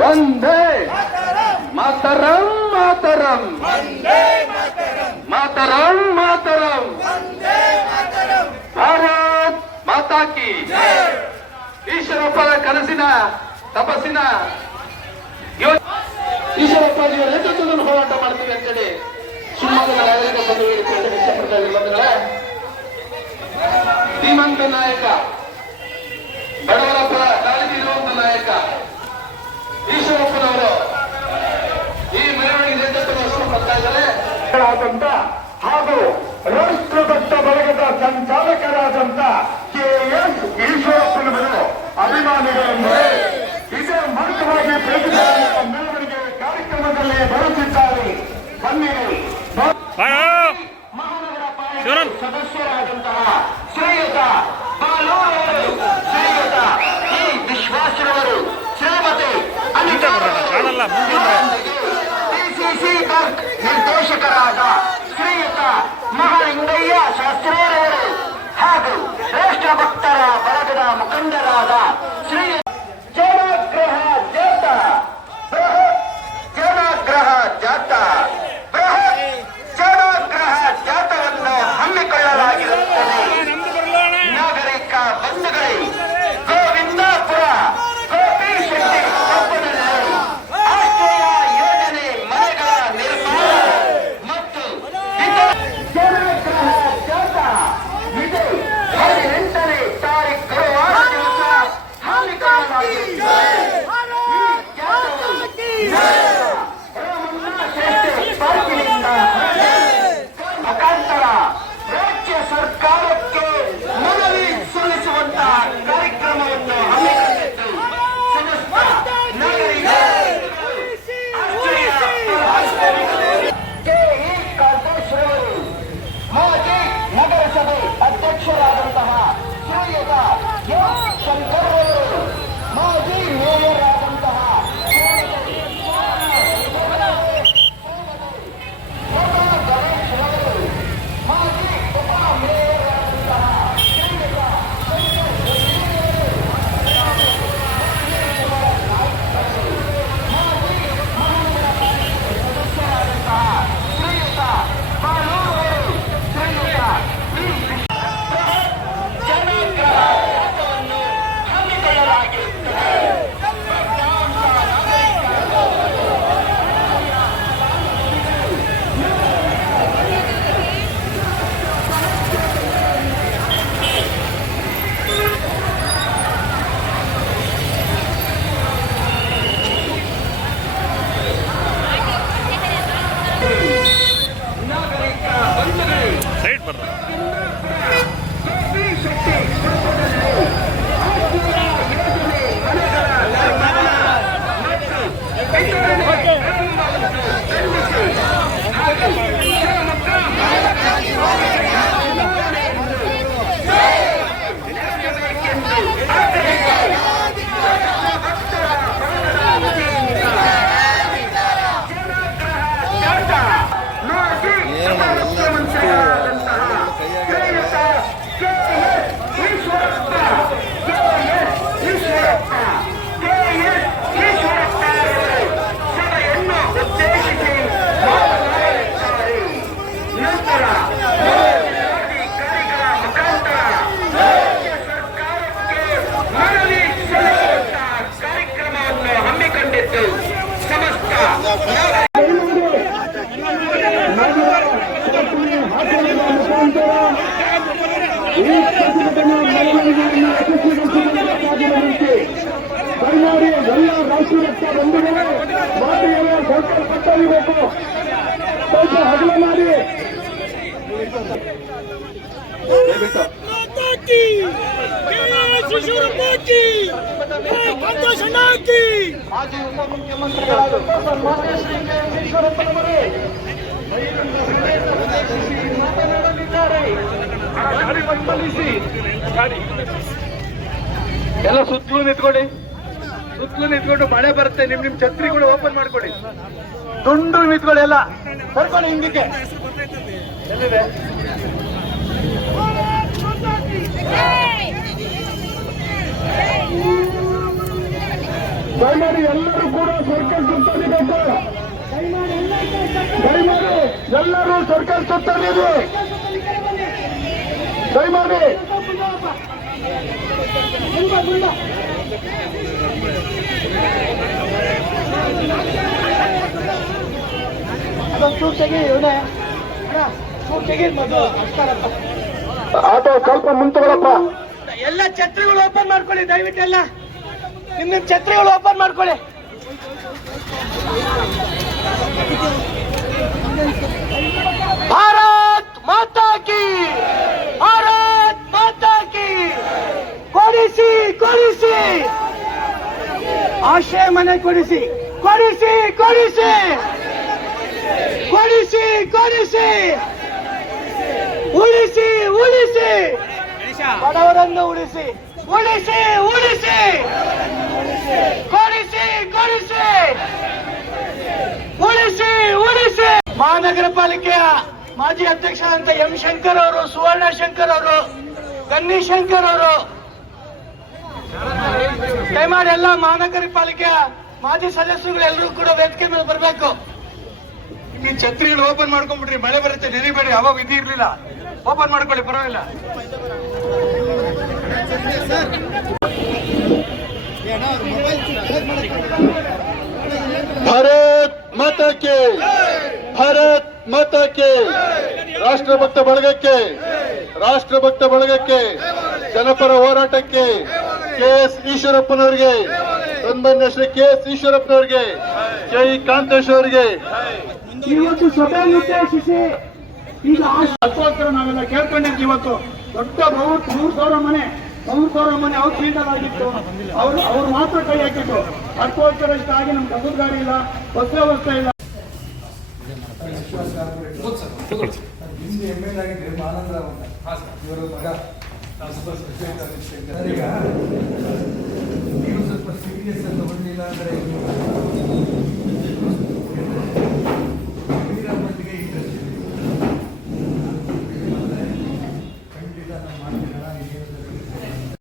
ವಂದೇ ಮಾತರಂ ಮಾತರಂ. ಮಾತರಂ ಮಾತರಂ. ಭಾರತ್ ಮಾತಾಕಿ ಈಶ್ವರಪ್ಪನ ಕನಸಿನ ತಪಸ್ಸಿನ ಈಶ್ವರಪ್ಪನಿಯ ನೇತೃತ್ವದಲ್ಲಿ ಹೋರಾಟ ಮಾಡ್ತೀವಿ ಅಂತೇಳಿ ಶಿವಮೊಗ್ಗದ ಬಂದು ಹೇಳಿ ಇಷ್ಟಪಡ್ತಾ ಇದ್ದಾರೆ ಧೀಮಂತ ನಾಯಕ. ಆದಂತ ಹಾಗೂ ರಾಷ್ಟ್ರದತ್ತ ಬಳಗದ ಸಂಚಾಲಕರಾದಂತ ಕೆ ಎಸ್ مقدر هذا ಎಲ್ಲ ರಾಷ್ಟ್ರೀಯ ಬಂಧುಗಳು ಮಾತೆಯಲ್ಲ ಸ್ವಲ್ಪ ಕಟ್ಟಲಿಬೇಕು ಸ್ವಲ್ಪ ಎಲ್ಲ ಸುತ್ತಲೂ ನಿಂತ್ಕೊಳ್ಳಿ. ಸುತ್ತಲೂ ನಿಂತ್ಕೊಂಡು ಮಳೆ ಬರುತ್ತೆ, ನಿಮ್ ನಿಮ್ ಛತ್ರಿ ಓಪನ್ ಮಾಡ್ಕೊಳ್ಳಿ. ದುಂಡು ನಿಂತ್ಕೊಳ್ಳಿ ಎಲ್ಲ. ಬರ್ಕೊಳ್ಳಿ ಹಿಂದಕ್ಕೆ. ಎಲ್ಲಿದೆ? ದಯಮಾಡಿ ಎಲ್ಲರೂ ಕೂಡ ಸರ್ಕಲ್ ಸುತ್ತಲಿಬೇಕು ದಯಮಾಡಿ ಎಲ್ಲರೂ ಸರ್ಕಲ್ ಸುತ್ತಲಿದೆ ದಯಮಾಡಿ. ಆಟೋ ಸ್ವಲ್ಪ ಮುಂತಗಳಪ್ಪ. ಎಲ್ಲ ಛತ್ರಿಗಳು ಓಪನ್ ಮಾಡ್ಕೊಳ್ಳಿ ದಯವಿಟ್ಟು ಎಲ್ಲ. ನಿಮ್ ನಿಮ್ ಛತ್ರಿಗಳು ಓಪನ್ ಮಾಡ್ಕೊಳ್ಳಿ. ಭಾರತ್ ಮಾತಾ ಕಿ ಭಾರತ್ ಮಾತಾ ಕಿ. ಕೊಡಿಸಿ ಕೊಡಿಸಿ. ಆಶ್ರಯ ಮನೆ ಕೊಡಿಸಿ ಕೊಡಿಸಿ ಕೊಡಿಸಿ. ಕೊಡಿಸಿ ಕೊಡಿಸಿ. ಉಳಿಸಿ ಉಳಿಸಿ. ಬಡವರನ್ನು ಉಳಿಸಿ. ಉಳಿಸಿ ಉಳಿಸಿ! ಕೊಡಿಸಿ ಕೊಡಿಸಿ! ಉಳಿಸಿ ಉಳಿಸಿ! ಮಹಾನಗರ ಪಾಲಿಕೆಯ ಮಾಜಿ ಅಧ್ಯಕ್ಷರಾದಂತ ಎಂ ಶಂಕರ್ ಅವರು, ಸುವರ್ಣ ಶಂಕರ್ ಅವರು, ಗನ್ನಿ ಶಂಕರ್ ಅವರು. ದಯಮಾಡಿ ಎಲ್ಲ ಮಹಾನಗರ ಪಾಲಿಕೆಯ ಮಾಜಿ ಸದಸ್ಯರುಗಳು ಎಲ್ಲರೂ ಕೂಡ ವೇದಿಕೆ ಮೇಲೆ ಬರಬೇಕು. ಈ ಛತ್ರಿಗಳು ಓಪನ್ ಮಾಡ್ಕೊಂಡ್ಬಿಟ್ರಿ, ಮಳೆ ಬರುತ್ತೆ ನೆನಿಬೇಡಿ ಅವಾಗ ವಿಧಿ ಇರ್ಲಿಲ್ಲ. ಓಪನ್ ಮಾಡ್ಕೊಳ್ಳಿ, ಪರವಾಗಿಲ್ಲ. ಭಾರತ್ ಮತಕ್ಕೆ ಭಾರತ್ ಮತಕ್ಕೆ ರಾಷ್ಟ್ರಭಕ್ತ ಬಳಗಕ್ಕೆ ರಾಷ್ಟ್ರಭಕ್ತ ಬಳಗಕ್ಕೆ ಜನಪರ ಹೋರಾಟಕ್ಕೆ ಕೆ ಎಸ್ ಈಶ್ವರಪ್ಪನವರಿಗೆ ಸನ್ಮಾನ್ಯ ಶ್ರೀ ಕೆ ಎಸ್ ಈಶ್ವರಪ್ಪನವರಿಗೆ ಕೆ ಇ ಕಾಂತೇಶ್ ಅವರಿಗೆ ಇವತ್ತು ಸಭೆಯನ್ನು ಉದ್ದೇಶಿಸಿ ಈಗ ನಾವೆಲ್ಲ ಕೇಳ್ಕೊಂಡಿದ್ದೀವಿ ಇವತ್ತು. ದೊಡ್ಡ ಮೂರು ಸಾವಿರ ಮನೆ. ಸಾವಿರ ಮನೆ ಅವ್ರ ಫೀಲ್ಡಲ್ಲಾಗಿತ್ತು ಅವ್ರು ಅವ್ರು ಮಾತ್ರ ಕೈ ಹಾಕಿದ್ರು. ಅದಕ್ಕೋಸ್ಕರ ಇಷ್ಟಾಗಿ ನಮ್ಗೆ ಹಗುರ್ ಗಾಡಿ ಇಲ್ಲ, ಹೊಸ ವ್ಯವಸ್ಥೆ ಇಲ್ಲ. ಹಿಂದೆ ಎಂ ಎಲ್ ಆಗಿದ್ರೆ ಅಂತ ಇವರು ಮಗ ನೀವು ಸ್ವಲ್ಪ ಸೀರಿಯಸ್ ತಗೊಂಡಿಲ್ಲ ಅಂದ್ರೆ